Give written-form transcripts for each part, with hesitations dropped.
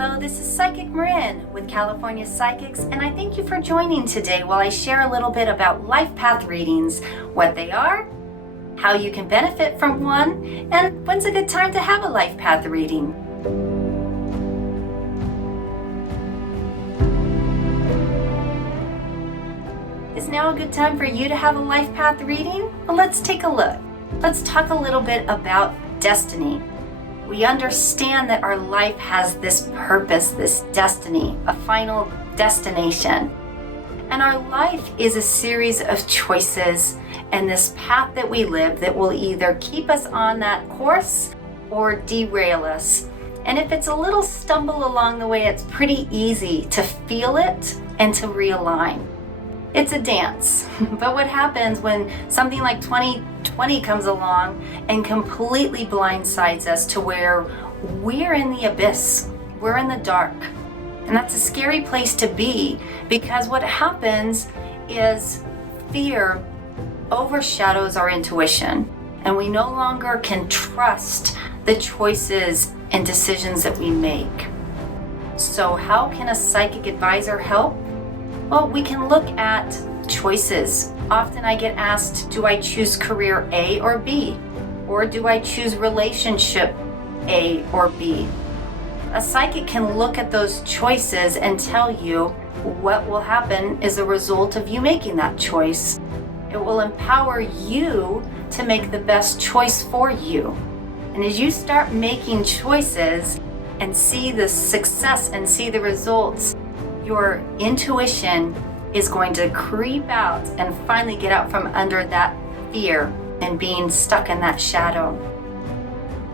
Hello, this is Psychic Marin with California Psychics, and I thank you for joining today while I share a little bit about life path readings, what they are, how you can benefit from one, and when's a good time to have a life path reading. Is now a good time for you to have a life path reading? Well, let's take a look. Let's talk a little bit about destiny. We understand that our life has this purpose, this destiny, a final destination. And our life is a series of choices and this path that we live that will either keep us on that course or derail us. And if it's a little stumble along the way, it's pretty easy to feel it and to realign. It's a dance. But what happens when something like 2020 comes along and completely blindsides us to where we're in the abyss, we're in the dark. And that's a scary place to be, because what happens is fear overshadows our intuition, and we no longer can trust the choices and decisions that we make. So how can a psychic advisor help? Well, we can look at choices. Often I get asked, do I choose career A or B? Or do I choose relationship A or B? A psychic can look at those choices and tell you what will happen as a result of you making that choice. It will empower you to make the best choice for you. And as you start making choices and see the success and see the results, your intuition is going to creep out and finally get out from under that fear and being stuck in that shadow.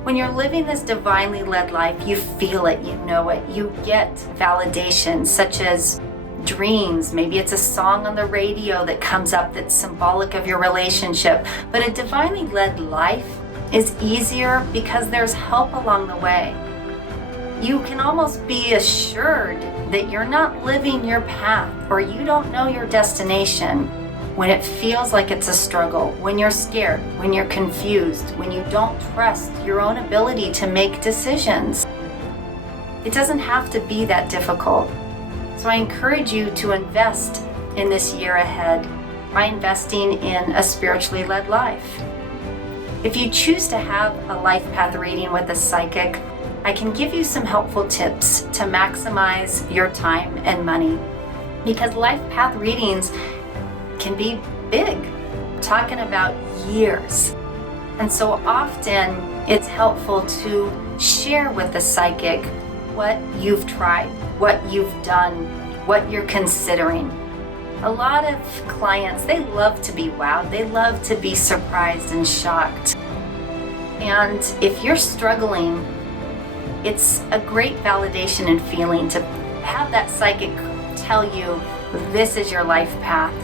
When you're living this divinely led life, you feel it, you know it, you get validation such as dreams. Maybe it's a song on the radio that comes up that's symbolic of your relationship. But a divinely led life is easier because there's help along the way. You can almost be assured that you're not living your path, or you don't know your destination when it feels like it's a struggle, when you're scared, when you're confused, when you don't trust your own ability to make decisions. It doesn't have to be that difficult. So I encourage you to invest in this year ahead by investing in a spiritually led life. If you choose to have a life path reading with a psychic, I can give you some helpful tips to maximize your time and money, because life path readings can be big, talking about years. And so often it's helpful to share with the psychic what you've tried, what you've done, what you're considering. A lot of clients, they love to be wowed, they love to be surprised and shocked. And if you're struggling, it's a great validation and feeling to have that psychic tell you this is your life path.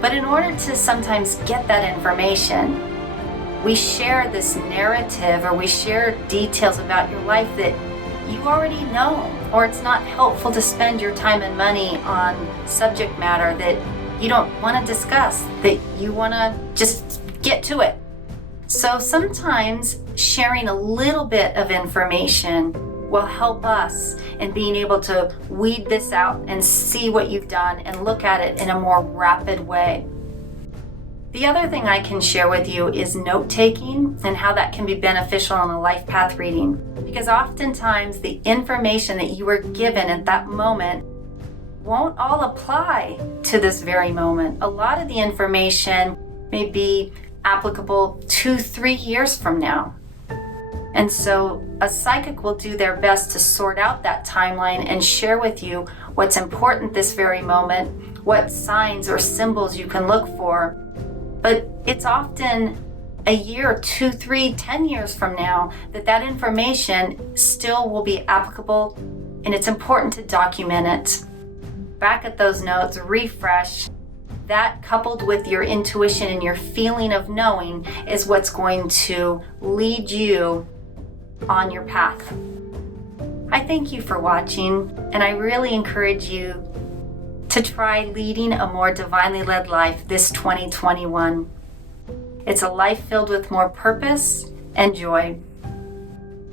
But in order to sometimes get that information, we share this narrative or we share details about your life that you already know, or it's not helpful to spend your time and money on subject matter that you don't want to discuss, that you want to just get to it. So sometimes sharing a little bit of information will help us in being able to weed this out and see what you've done and look at it in a more rapid way. The other thing I can share with you is note-taking and how that can be beneficial in a life path reading. Because oftentimes the information that you were given at that moment won't all apply to this very moment. A lot of the information may be applicable 2-3 years from now. And so a psychic will do their best to sort out that timeline and share with you what's important this very moment, what signs or symbols you can look for. But it's often a year, 2, 3, 10 years from now that information still will be applicable, and it's important to document it. Back at those notes, refresh. That, coupled with your intuition and your feeling of knowing, is what's going to lead you on your path. I thank you for watching, and I really encourage you to try leading a more divinely led life this 2021. It's a life filled with more purpose and joy.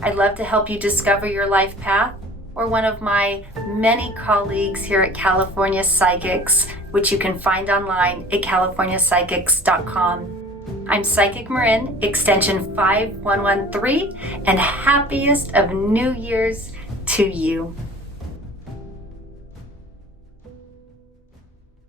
I'd love to help you discover your life path, or one of my many colleagues here at California Psychics, which you can find online at californiapsychics.com. I'm Psychic Marin, extension 5113, and happiest of New Year's to you.